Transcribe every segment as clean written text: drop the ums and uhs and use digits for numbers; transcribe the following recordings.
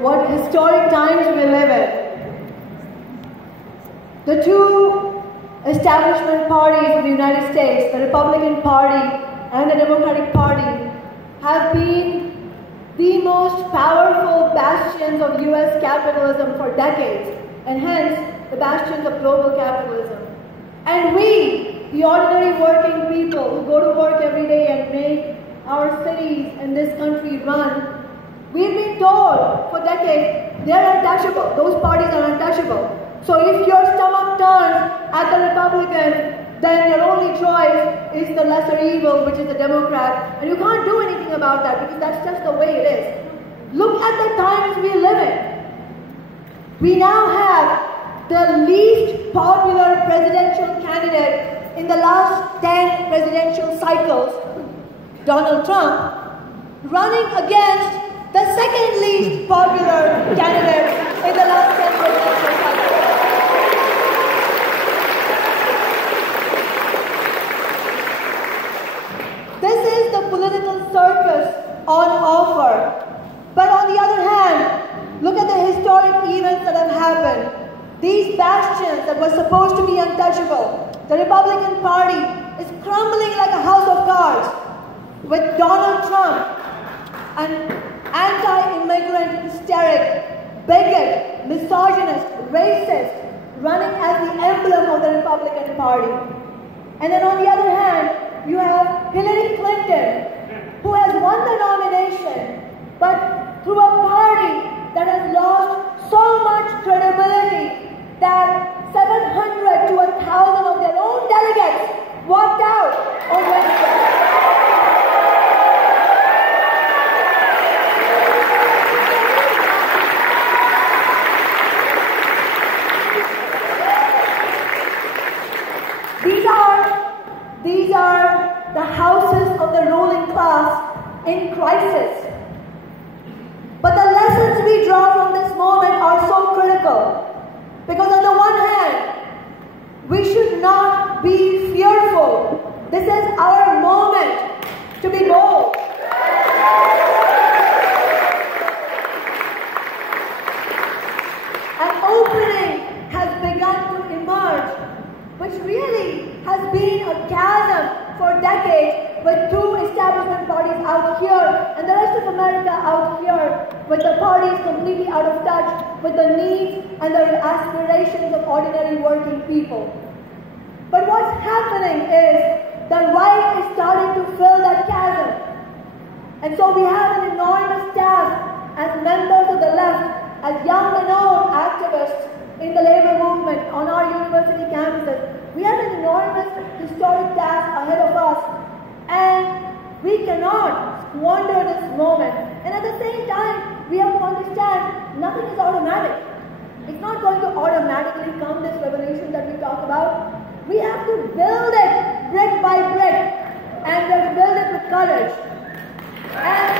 what historic times we live in. The two establishment parties of the United States, the Republican Party and the Democratic Party, have been the most powerful bastions of US capitalism for decades, and hence the bastions of global capitalism. And we, the ordinary working people who go to work every day and make our cities and this country run, we've been told for decades they're untouchable. Those parties are untouchable. So if your stomach turns at the Republican, then your only choice is the lesser evil, which is the Democrat. And you can't do anything about that because that's just the way it is. Look at the times we live in. We now have the least popular presidential candidate in the last 10 presidential cycles, Donald Trump, running against the second least popular candidate in the last 10 presidential cycles. This is the political circus on offer. But on the other hand, look at the historic events that have happened. These bastions that were supposed to be untouchable. The Republican Party is crumbling like a house of cards with Donald Trump, an anti-immigrant hysteric, bigot, misogynist, racist, running as the emblem of the Republican Party. And then on the other hand, you have Hillary Clinton, who has won the nomination, but through a party that has lost so much credibility that 700 to 1,000 of their own delegates walked out on Wednesday. These are the houses of the ruling class in crisis. But the lessons we draw from this moment are so critical. Because on the one hand, we should not be fearful. This is our moment to be bold. An opening has begun to emerge, which really has been a chasm for decades, with two establishment parties out here and the rest of America out here, with the parties completely out of touch with the needs and the aspirations of ordinary working people. But what's happening is the right is starting to fill that chasm. And so we have an enormous task as members of the left, as young and old activists in the labor movement on our university campuses. We have an enormous historic task ahead of us, and we cannot squander this moment. And at the same time, we have to understand nothing is automatic. It's not going to automatically come, this revolution that we talk about. We have to build it brick by brick, and we have to build it with courage. And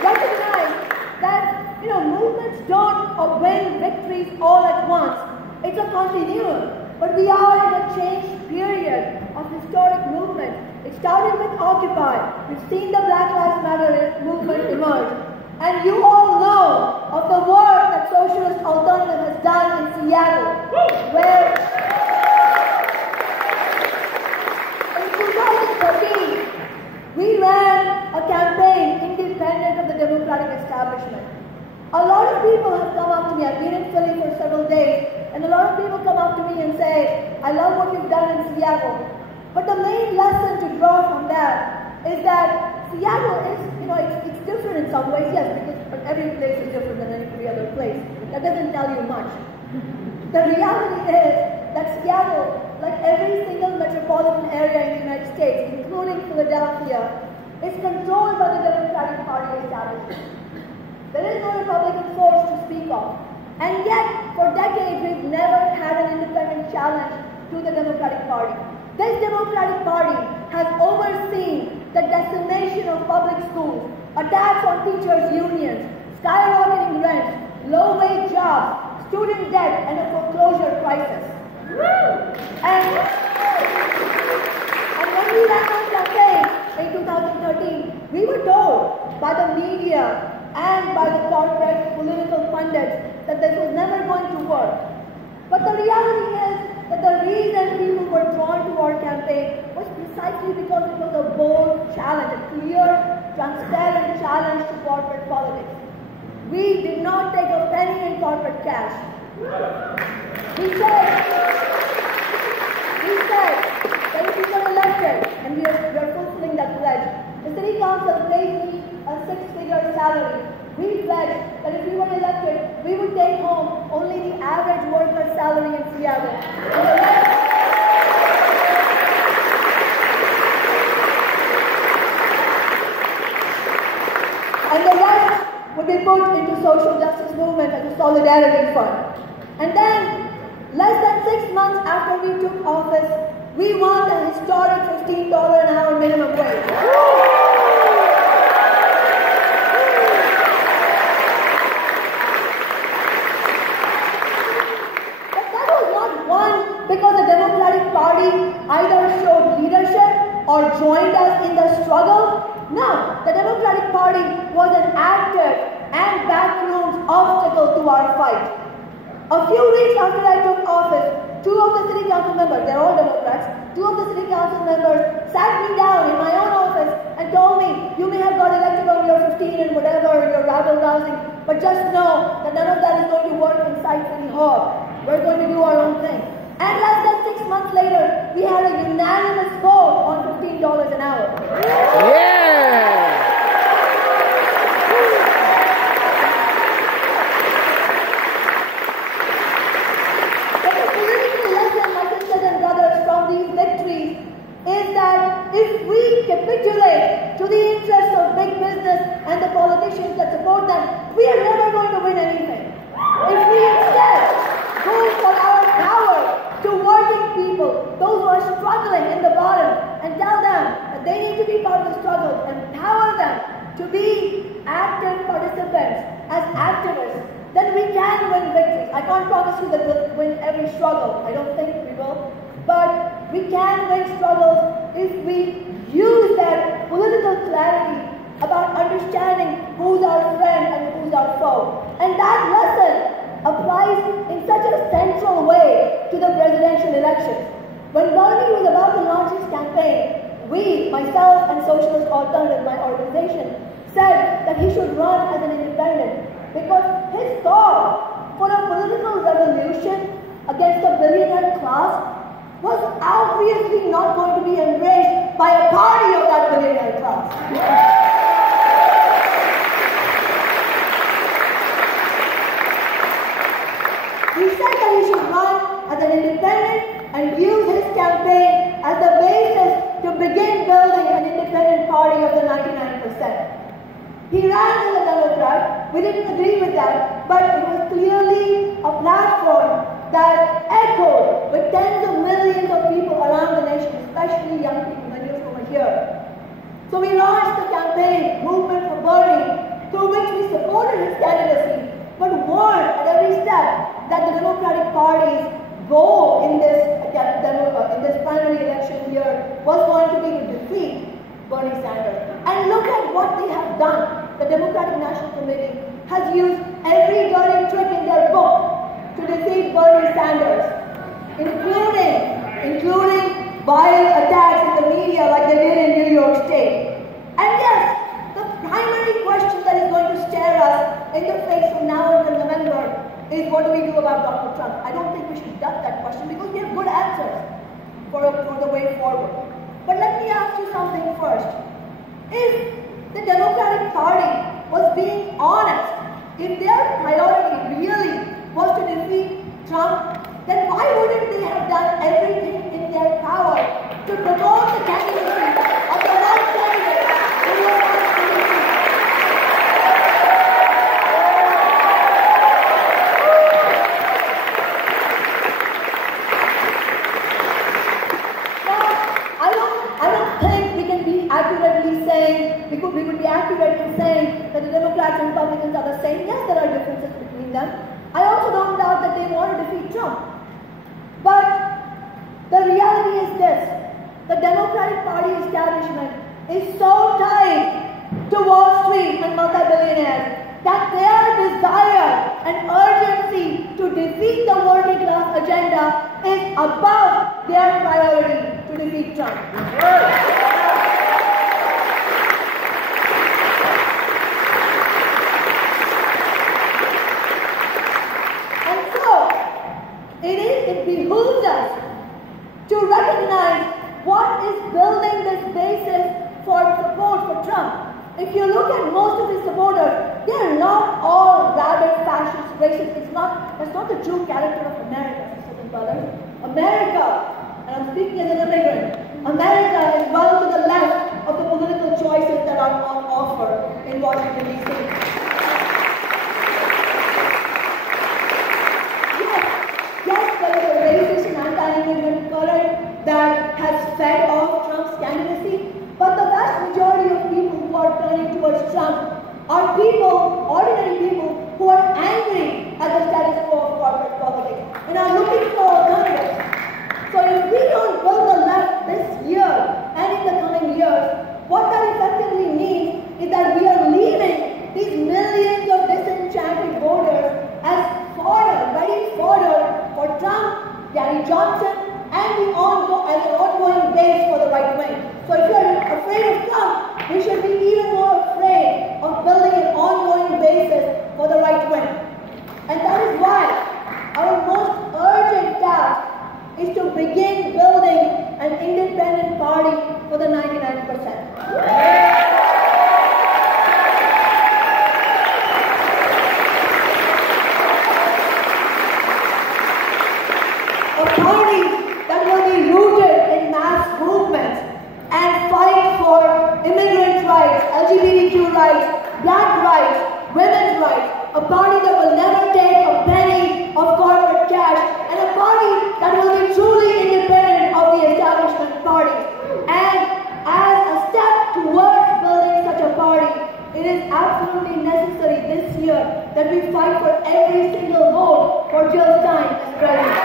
recognize that movements don't win victories all at once. It's a continuum. But we are in a changed period of historic movement. It started with Occupy. We've seen the Black Lives Matter movement emerge. And you all know of the work that Socialist Alternative has done in Seattle, where in 2013, we ran a campaign independent of the Democratic establishment. A lot of people have come up to me. I've been in Philly for several days, and a lot of people come up to me and say, I love what you've done in Seattle. But the main lesson to draw from that is that Seattle is, it's different in some ways, yes, because every place is different than every other place. That doesn't tell you much. The reality is that Seattle, like every single metropolitan area in the United States, including Philadelphia, is controlled by the Democratic Party establishment. There is no Republican force to speak of. And yet, for decades, we've never had an independent challenge to the Democratic Party. This Democratic Party has overseen the decimation of public schools, attacks on teachers' unions, skyrocketing rents, low-wage jobs, student debt, and a foreclosure crisis. And when we ran our campaign in 2013, We were told by the media and by the corporate political pundits that this was never going to work. But the reality is that the reason people were drawn to our campaign was precisely because it was a bold challenge, a clear, transparent challenge to corporate politics. We did not take a penny in corporate cash. We said that if we got elected, and we are fulfilling that pledge, the city council paid me a six-figure salary. We pledged that if we were elected, we would take home only the average worker's salary in Seattle. And the rest would be put into social justice movement as a solidarity fund. And then, less than 6 months after we took office, we won a historic $15 an hour minimum wage. But that was not won because the Democratic Party either showed leadership or joined us in the struggle. No, the Democratic Party was an active and backroom obstacle to our fight. A few weeks after I took office, two of the city council members, they're all Democrats, two of the city council members sat me down in my own office and told me, you may have got elected on your 15 and whatever, your rabble-rousing, but just know that none of that is going to work inside City Hall. We're going to do our own thing. And less than 6 months later, we had a unanimous vote on $15 an hour. Yeah! But the political lesson, my sisters and brothers, from these victories is that if we capitulate to the interests of big business and the politicians that support them, we are never going to win anything. If we instead go for our power to working people, those who are struggling in the bottom, and tell them that they need to be part of the struggle, empower them to be active participants as activists, then we can win victories. I can't promise you that we'll win every struggle. I don't think we will. But we can win struggles if we use that political clarity about understanding who's our friend and who's our foe. And that lesson applies in such a central way to the presidential elections. When Bernie was about to launch his campaign, we, myself and Socialist Alternative, my organization, said that he should run as an independent because his thought for a political revolution against the billionaire class was obviously not going to be embraced by a party of that billionaire class. He said that he should run as an independent and use his campaign as the basis to begin building an independent party of the 99%. He ran as a Democrat. We didn't agree with that, but it was clearly a platform that echoed with tens of millions of people around the nation, especially young people, many of whom are here. So we launched the campaign, Movement for Bernie, through which we supported his candidacy, but warned at every step that the Democratic Party's goal in this primary election year was going to be to defeat Bernie Sanders. And look at what they have done. The Democratic National Committee has used every dirty trick in their book to defeat Bernie Sanders, including violent attacks in the media like they did in New York State. And yes, the primary question that is going to stare us in the face from now until November is what do we do about Dr. Trump? I don't think we should duck that question because we have good answers for the way forward. But let me ask you something first. If the Democratic Party was being honest, if their priority really was to defeat Trump, then why wouldn't they have done everything in their power to promote the candidacy of the one candidate who was on the we would be accurate in saying that the Democrats and Republicans are the same. Yes, there are differences between them. I also don't doubt that they want to defeat Trump. But the reality is this. The Democratic Party establishment is so tied that their desire and urgency to defeat the working class agenda is above their priority to defeat Trump. And so, it behooves us to recognize what is building this basis for support for Trump. If you look at most of his supporters, they are not all rabid, fascist, racist. That's not the true character of America, sisters and brothers. America, and I'm speaking as an immigrant, America is well to the left of the political choices that are on offer in Washington, D.C. Yes, there is a racist and anti-immigrant current that has fed off Trump's candidacy, but the vast majority of people who are turning towards Trump are people, ordinary people, who are angry at the status quo of corporate politics and are looking for alternatives. So if we don't build the left this year and in the coming years, what that effectively means is that we are leaving these millions of disenchanted voters as fodder, ready fodder for Trump, Gary Johnson, and the ongoing base for the right wing. So if you are afraid of Trump, we should be even more afraid of building an ongoing basis for the right wing. And that is why our most urgent task is to begin building an independent party for the 99%. A party that will be rooted in mass movements and fight for immigrant rights, LGBTQ rights, black rights, women's rights. A party that will never take a penny of corporate cash, and a party that will be truly independent of the establishment parties. And as a step towards building such a party, it is absolutely necessary this year that we fight for every single vote for Jill Stein as president.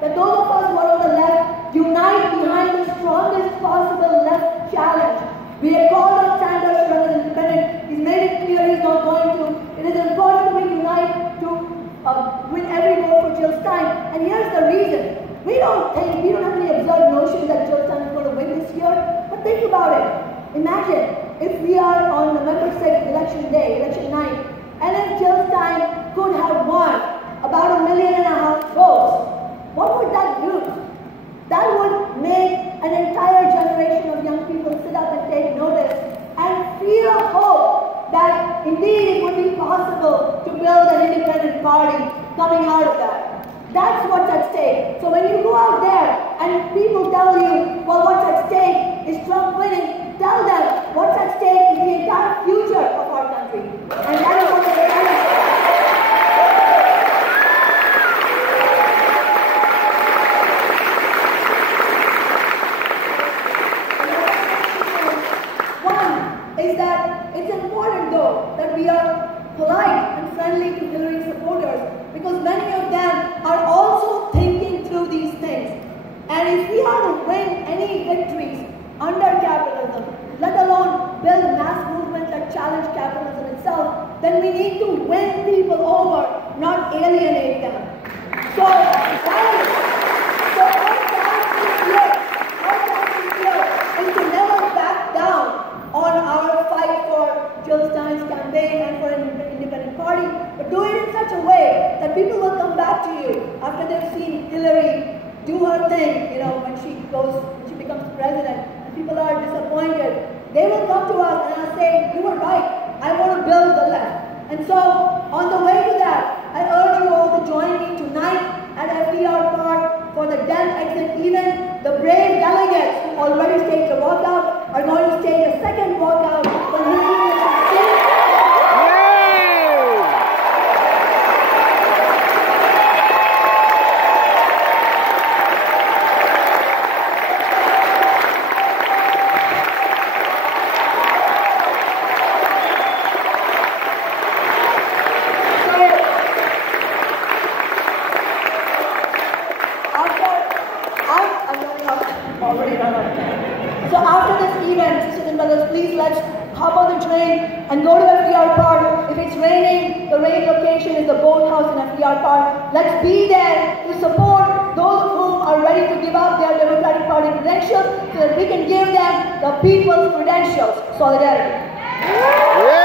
That those of us who are on the left unite behind the strongest possible left challenge. We had called on Sanders to run as independent. He's made it clear he's not going to. It is important that we unite to win every vote for Jill Stein. And here's the reason. We don't have any absurd notion that Jill Stein is going to win this year. But think about it. Imagine if we are on November 6th, election day, election night, and if Jill Stein could have won about 1.5 million votes. What would that do? That would make an entire generation of young people sit up and take notice and feel hope that indeed it would be possible to build an independent party coming out of that. That's what's at stake. So when you go out there and people tell you, well, what's at stake is Trump winning, tell them what's at stake is the entire future of our country. And that is what they're telling us. Is that it's important though that we are polite and friendly to Hillary supporters, because many of them are also thinking through these things. And if we are to win any victories under capitalism, let alone build mass movements that challenge capitalism itself, then we need to win people over, not alienate them. So our task this year is to never back down on our fight for Jill Stein's campaign and for an independent party, but do it in such a way that people will come back to you after they've seen Hillary do her thing, when she becomes president, and people are disappointed. They will come to us and say, you were right, I want to build the left. And so, on the way to that, I urge you all to join me tonight at FDR Park for the 10th exit event. The brave delegates who already staged a walkout are going to stage a second walkout for leading the So after this event, sisters and brothers, please let's hop on the train and go to FDR Park. If it's raining, the rain location is the boathouse in FDR Park. Let's be there to support those who are ready to give up their Democratic Party credentials so that we can give them the people's credentials. Solidarity. Yeah.